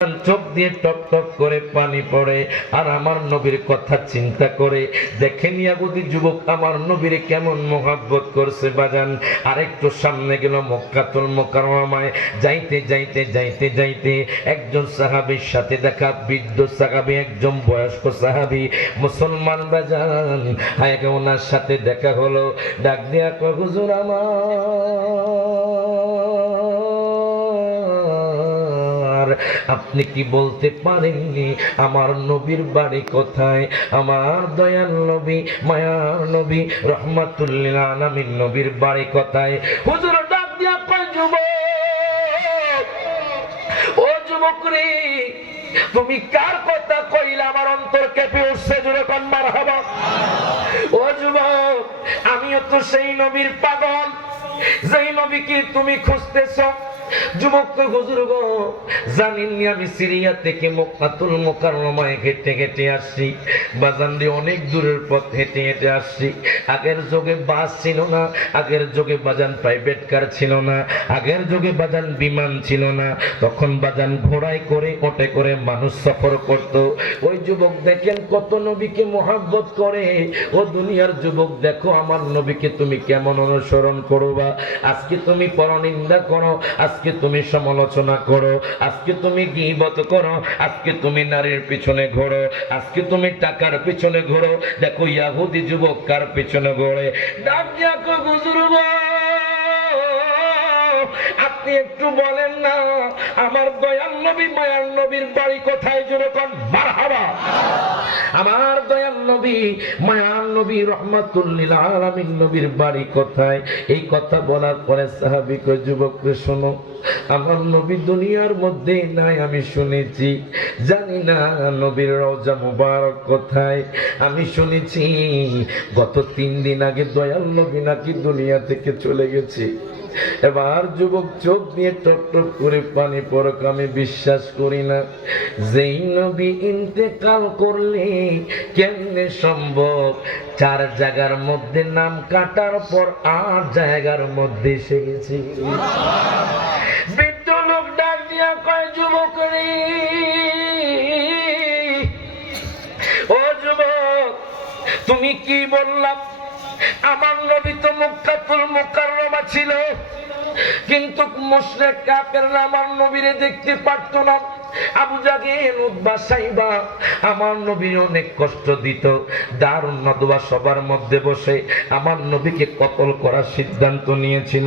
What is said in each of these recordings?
চোখ দিয়ে top top করে পানি পড়ে আর আমার নবীর কথা চিন্তা করে। দেখেন ইয়াহুদি যুবক আমার নবীর কেমন মোহাব্বত করছে বাজান। আরেকটু সামনে গেল মক্কাতুল মুকাররমায়। যাইতে যাইতে যাইতে যাইতে একজন সাহাবীর সাথে দেখা, বৃদ্ধ সাহাবী, একজন বয়স্ক সাহাবী, মুসলমান বাজান। আগে ওনার সাথে দেখা হলো, ডাক দিয়া কয়, হুজুর আমার, আপনি কি বলতে পারেননি আমার নবীর বাড়ি কোথায়? আমার দয়াল নবী, মায়ার নবী, রহমাতুল লিল আলামিন নবীর বাড়ি কোথায়? হুজুর ডাক দিয়া কয়, যুবক, ও যুবক রে, তুমি কার কথা কইলা আমার অন্তর কেঁপে উঠছে, জোরে কোন মারহাবা। ও যুবক, আমিও তো সেই নবীর পাগল, যেই নবীকে তুমি খুঁজতেছো। যুবক কই, হুজুর গো, জানেননি আমি সিরিয়া থেকে মক্কাতুল মুকাররমায় হেঁটে হেঁটে আসছি বাজান রে, অনেক দূরের পথ হেঁটে হেঁটে আসছি। আগের যুগে বাস ছিল না, আগের যুগে বাজান প্রাইভেট কার ছিল না, আগের যুগে বাজান বিমান ছিল না। তখন বাজান ঘোড়ায় করে, ওটে করে মানুষ সফর করত। ওই যুবক দেখেন কত নবীকে মোহাব্বত করে। ও দুনিয়ার যুবক, দেখো আমার নবীকে তুমি কেমন অনুসরণ করবা। আজকে তুমি পরনিন্দা করো, আজকে তুমি সমালোচনা করো, আজকে তুমি গীবত করো, আজকে তুমি নারীর পিছনে ঘোরো, আজকে তুমি টাকার পিছনে ঘোরো। দেখো ইয়াহুদি যুবক কার পিছনে ঘোরে। ডাক দিয়া কয়, হুজুর গো, আপনি একটু বলেন না আমার দয়াল নবী, মায়ার নবীর বাড়ি কোথায়? জোরে কোন মারহাবা। আমার দয়াল নবী, মায়ার নবী, রহমাতুল লিল আলামিন নবীর বাড়ি কোথায়? এই কথা বলার পরে সাহাবী কয়, যুবক রে শোনো, আমার নবী দুনিয়ার মধ্যে নাই, আমি শুনেছি। জানি না নবীর রওজা মুবারক কোথায়। আমি শুনেছি গত 3 দিন আগে দয়াল নবী নাকি দুনিয়া থেকে চলে গেছে। এবার যুবক চোখ দিয়ে টপ টপ করে পানি পড়ক, আমি বিশ্বাস করি না। যেই নবী ইন্তেকাল করলে কেমনে সম্ভব 4 জায়গার মধ্যে নাম কাটার পর 8 জায়গার মধ্যে এসে গেছে। বৃদ্ধ লোক ডাক দিয়া কয়, যুবক রে, ও যুবক, তুমি কি বললা? আমার নবী তো মক্কাতুল মুকাররমা ছিল, কিন্তু মুশরিক কাফেররা আমার নবীরে দেখতে পারত না। আবু জাহেল, উতবা, সাইবা আমার নবীর অনেক কষ্ট দিত। দারুন নাদওয়া সবার মধ্যে বসে আমার নবীকে কতল করার সিদ্ধান্ত নিয়েছিল।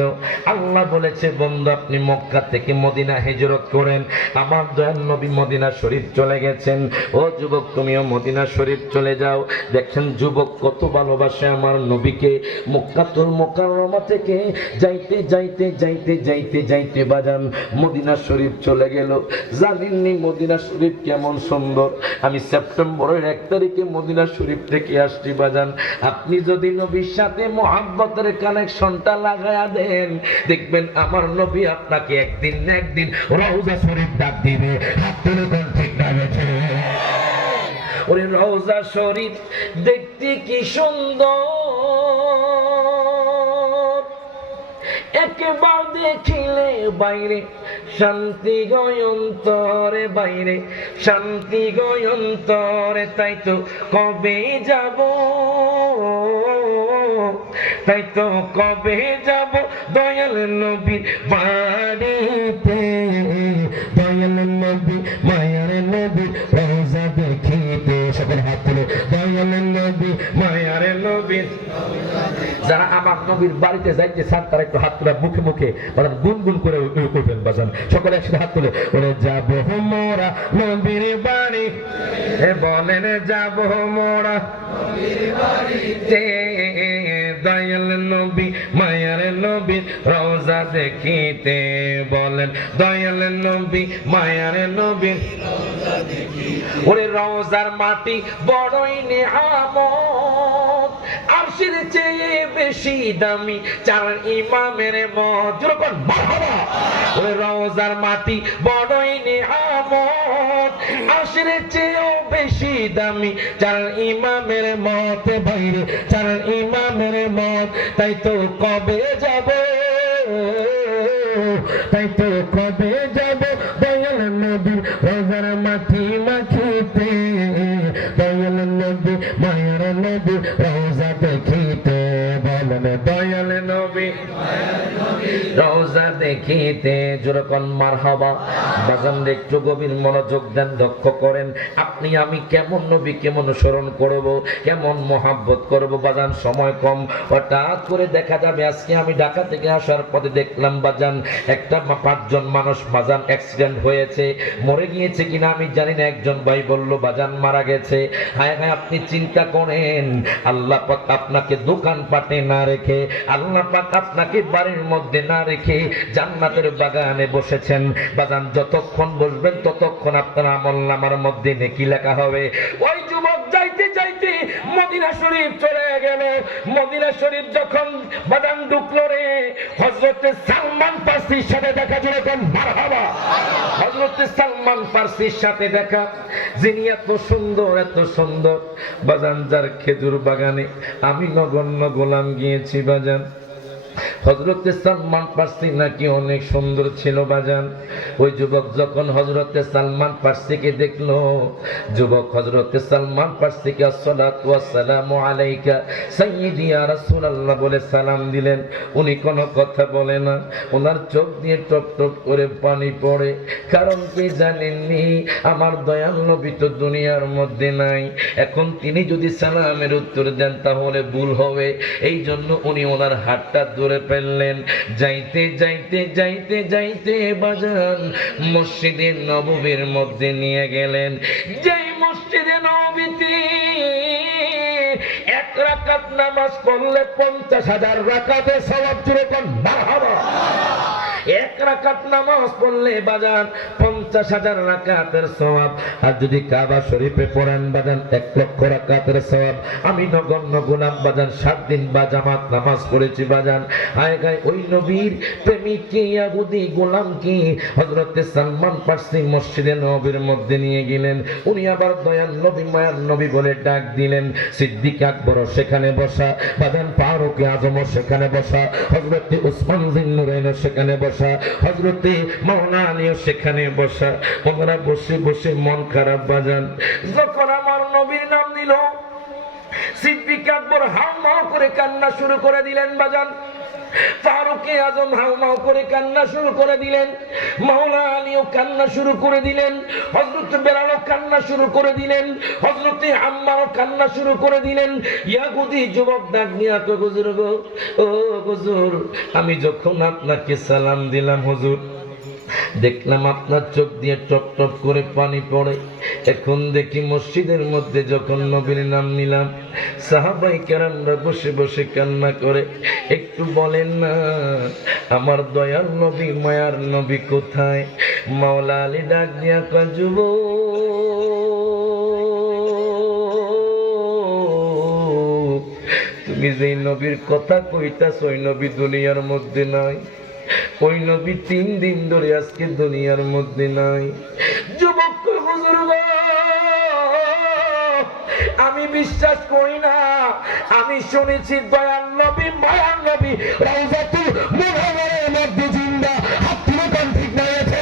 আল্লাহ বলেছে, বন্ধু আপনি মক্কা থেকে মদিনা হিজরত করেন। আমার দয়াল নবী মদিনা শরীফ চলে গেছেন। ও যুবক, তুমিও মদিনা শরীফ চলে যাও। দেখেন যুবক কত ভালোবাসে আমার নবীকে। মক্কাতুল মুকাররমা থেকে যাইতে যাইতে যাইতে যাইতে যাইতে বাজান মদিনা শরীফ চলে গেল। জানেননি মদিনা শরীফ কেমন সুন্দর। আমি সেপ্টেম্বরের 1 তারিখে মদিনা শরীফ থেকে আসছি বাজান। আপনি যদি নবীর সাথে মোহাব্বতের কানেকশনটা লাগায়া দেন, দেখবেন আমার নবী আপনাকে একদিন না একদিন রওজা শরীফ ডাক দিবে। হাত তুলে দেন, ঠিক না বেঠে? ওরে রওজা শরীফ দেখতে কি সুন্দর, একবার দেখিলে বাইরে শান্তি গয়ন্তরে, বাইরে শান্তি গয়ন্তরে। তাই তো কবে যাব, তাই তো কবে যাব দয়াল নবীর বাড়িতে, দয়াল নবী, মায়ার নবী রওজা দেখিতে। সকল হাত তুলে, দয়াল নবী, মায়ার নবী। যারা আমার নবীর বাড়িতে যাইতে চান তারা একটু হাত তুলে মুখে মুখে বাজান গুনগুন করে করবেন বাজান। সকলে একসাথে হাত তুলে বলে, যাব মোরা নবীর বাড়ি, বলেন যাব মোরা নবীর বাড়িতে, দয়াল নবী, মায়ার নবী রওজা দেখিতে। বলেন দয়াল নবী, মায়ার নবী রওজা দেখিতে। ওরে রওজার মাটি বড়ই নেয়ামত, আরশের চেয়ে বেশি দামি 4 ইমামের মত। যখন বাবা ওই রওজার মাটি বড়ই নেয়ামত, আরশের চেয়েও বেশি দামি 4 ইমামের মত। বাইরে 4 ইমামের মত। তাই তো কবে যাব, তাই তো কবে যাব দয়াল নবীর রোজার মাটি মাখিতে, দয়াল নবী মায়ার নবী রোজা দেখিতে, বলেন দয়াল নবী রোজা দেখিতে, যেরকম মারহাবা। বাজান একটু গভীর মনোযোগ দেন, লক্ষ্য করেন আপনি আমি কেমন নবী কেমন অনুসরণ করব, কেমন মহাব্বত করব। বাজান সময় কম, হঠাৎ করে দেখা যাবে আজকে আমি ঢাকা থেকে আসার পথে দেখলাম বাজান একটা 5 জন মানুষ বাজান অ্যাক্সিডেন্ট হয়েছে, মরে গিয়েছে কিনা আমি জানি না। একজন ভাই বলল বাজান মারা গেছে। হায় হায়, আপনি চিন্তা করেন আল্লাহ পাক আপনাকে দোকান পাটে না রেখে, আল্লাহ পাক আপনাকে বাড়ির মধ্যে না রেখে জান্নাতের বাগানে বসেছেন। বাজান যতক্ষণ বসবেন ততক্ষণ আপনার আমলনামার মধ্যে নেকি লেখা হবে। ওই যুবক যাইতে যাইতে মদিনা শরীফ চলে গেল। মদিনা শরীফ যখন বাজান ঢুকলো রে, হযরতে সালমান ফার্সির সাথে দেখা, যেরকম মারহাবা। হযরতে সালমান ফার্সির সাথে দেখা, যিনি এত সুন্দর বাজান, যার খেজুর বাগানে আমি নগণ্য গোলাম গিয়েছি বাজান। হযরতে সালমান ফার্সি নাকি অনেক সুন্দর ছিল বাজান। ওই যুবক যখন হযরতে সালমান ফার্সিকে দেখলো, যুবক হযরতে সালমান ফার্সিকে আসসালাতু ওয়াসসালামু আলাইকা সাইয়্যিদি ইয়া রাসূলুল্লাহ বলে সালাম দিলেন। উনি কোনো কথা বলে না, ওনার চোখ দিয়ে টপ টপ করে পানি পড়ে। কারণ কি জানেননি, আমার দয়াল নবী তো দুনিয়ার মধ্যে নাই। এখন তিনি যদি সালামের উত্তর দেন তাহলে ভুল হবে, এই জন্য উনি ওনার হাতটা ধরে ফেললেন। যাইতে যাইতে যাইতে যাইতে বাজান মসজিদে নববীর মধ্যে নিয়ে গেলেন। যেই মসজিদে নববীতে 1 রাকাত নামাজ পড়লে 50,000 রাকাতের সওয়াব। যেরকম মারহাবা। 1 রাকাত নামাজ পড়লে বাজান 50,000 রাকাতের সওয়াব। আর যদি কাবা শরীফে পড়েন বাজান 1 লক্ষ রাকাতের সওয়াব। আমি নগণ্য গোলাম বাজান 7 দিন বা জামাত নামাজ পড়েছি বাজান। হায় গায় ওই নবীর প্রেমিক কি ইহুদি গোলাম কি হযরতে সালমান ফার্সি মসজিদে নববীর মধ্যে নিয়ে গেলেন। উনি আবার দয়াল নবী মায়ার নবী বলে ডাক দিলেন। সিদ্দিক আকবর সেখানে বসা বাজান, ফারুক আজম সেখানে বসা, হযরতে উসমান জিন্নুরাইন সেখানে বসা, হযরতে মাওলানা আলীও সেখানে বসা। ওনারা বসে বসে মন খারাপ বাজান। যখন আমার নবীর নাম নিল, সিদ্দিক আকবর হাউমাউ করে কান্না শুরু করে দিলেন বাজান। ফারুক আজম হাউমাউ করে কান্না শুরু করে দিলেন। মাওলানা আলীও কান্না শুরু করে দিলেন। হযরত বেলালও কান্না শুরু করে দিলেন। হযরত আম্মারও কান্না শুরু করে দিলেন। ইহুদি যুবক ডাক নিয়ে তো হুজুর গো, ও হুজুর, আমি যখন আপনাকে সালাম দিলাম হুজুর, দেখলাম আপনার চোখ দিয়ে টপ টপ করে পানি পড়ে। এখন দেখি মসজিদের মধ্যে যখন নবীর নাম নিলাম, সাহাবায়ে কেরামরা বসে বসে কান্না করে। একটু বলেন না আমার দয়াল নবী মায়ার নবী কোথায়? মাওলা আলী ডাক দিয়া কয়, যুবক, তুমি যেই নবীর কথা কইতাছ ওই নবী দুনিয়ার মধ্যে নাই। ওই নবী 3 দিন ধরে আজকে দুনিয়ার মধ্যে নাই। যুবক হুজুর গো, আমি বিশ্বাস করি না। আমি শুনেছি দয়াল নবী মায়ার নবী রাউজাতুল মুনাওয়ারার মধ্যে জিন্দা। হাত তুলে কোন ঠিক নয়েছে?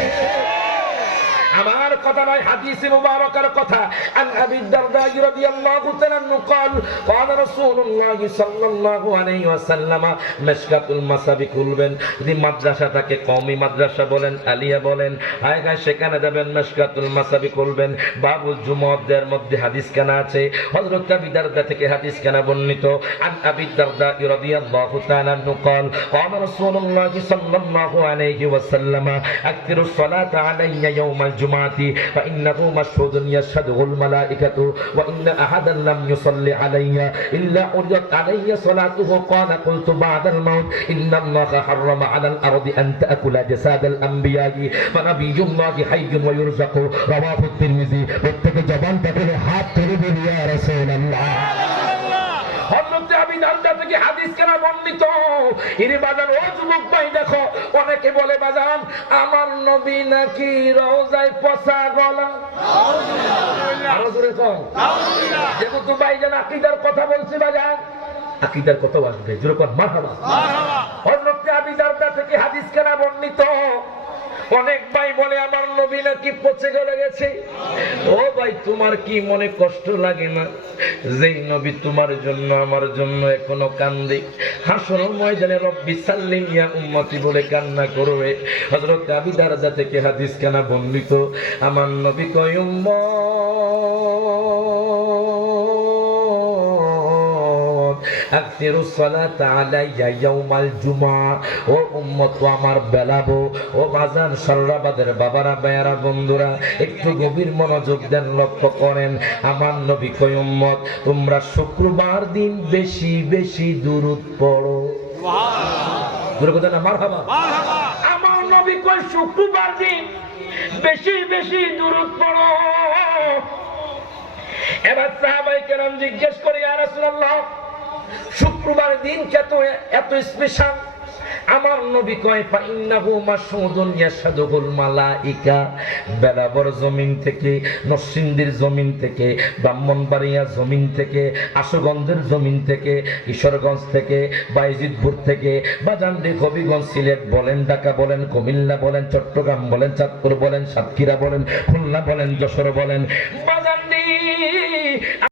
আমার কথা নয়, হাদিসে মুবারকার কথা। আন আবি দারদা রাদিয়াল্লাহু তাআলা আনহু قال قال رسول الله صلى الله عليه وسلم মিশকাতুল মাসাবি খুলবেন। যদি মাদ্রাসাটাকে কওমি মাদ্রাসা বলেন, আলিয়া বলেন, আয়গা সেখানে যাবেন, মিশকাতুল মাসাবি খুলবেন। বাবুল জুমুআদের মধ্যে হাদিস কানা আছে। হযরত আবি দারদা থেকে হাদিস কানা বর্ণিত। আন আবি দারদা রাদিয়াল্লাহু তাআলা আনহু قال قال رسول الله صلى الله عليه وسلم اكثروا الصلاه علي يوم الجمعه فانه مشهود يشهده الملائكه وان احدا لم يصلي علي الا اجرت علي صلاته. قال قلت بعد الموت ان الله حرم على الارض ان تاكل جساد الانبياء فنبي الله حي ويرزق. رواه الترمذي. প্রত্যেকে জবান থেকে হাত তুলে বলি ইয়া রাসূলুল্লাহ। হযরত আবি দারদা থেকে হাদিস কেন বর্ণিত। এর বাজান ও যুবক ভাই দেখো, অনেকে বলে বাজান আমার নবী নাকি রওজায় পচা গলা। নাউজুবিল্লাহ। আরো জোরে কও নাউজুবিল্লাহ। যেহেতু ভাইজান আকীদার কথা বলছি বাজান, আকীদার কথা বলবে যেরকম মারহাবা মারহাবা। হযরত আবি দারদা থেকে হাদিস কেন বর্ণিত। অনেক ভাই বলে আমার নবী নাকি পচে গলে গেছে। ও ভাই, তোমার কি মনে কষ্ট লাগে না? যেই নবী তোমার জন্য আমার জন্য এখনো কান্দে, হাসরের ময়দানে রব্বি সাল্লিম ইয়া উম্মতি বলে কান্না করবে। হযরত আবু দারদা থেকে হাদিস কানা বর্ণিত, আমার নবী কয় আকসিরুস সালাতা আলাইয়া ইয়াউমাল জুমআ, ও উম্মত আমার বেলাবো, ও বাজান সররাবাদের বাবারা ভাইয়ারা বন্ধুরা একটু গভীর মনোযোগ দেন, লক্ষ্য করেন। আমার নবী কয় উম্মত তোমরা শুক্রবার দিন বেশি বেশি দুরূদ পড়ো। সুবহানাল্লাহ, মারহাবা। আমার নবী কয় শুক্রবার দিন বেশি বেশি দুরূদ পড়ো। এবার সাহাবায়ে কেরাম জিজ্ঞেস করে, ইয়া রাসূলুল্লাহ শুক্রবার দিন এত স্পেশাল? আমার নবী কয় ফাইন্নাহু মাশহুদুন ইয়াশহাদুহুল মালাইকা। বেলাবর জমিন থেকে, নরসিংদীর জমিন থেকে, ব্রাহ্মণবাড়িয়া জমিন থেকে, আশুগঞ্জের জমিন থেকে, কিশোরগঞ্জ থেকে, বাইজিদপুর থেকে, বাজানডি, হবিগঞ্জ, সিলেট বলেন, ঢাকা বলেন, কুমিল্লা বলেন, চট্টগ্রাম বলেন, চাঁদপুর বলেন, সাতক্ষীরা বলেন, খুলনা বলেন, যশোর বলেন, বাজানডি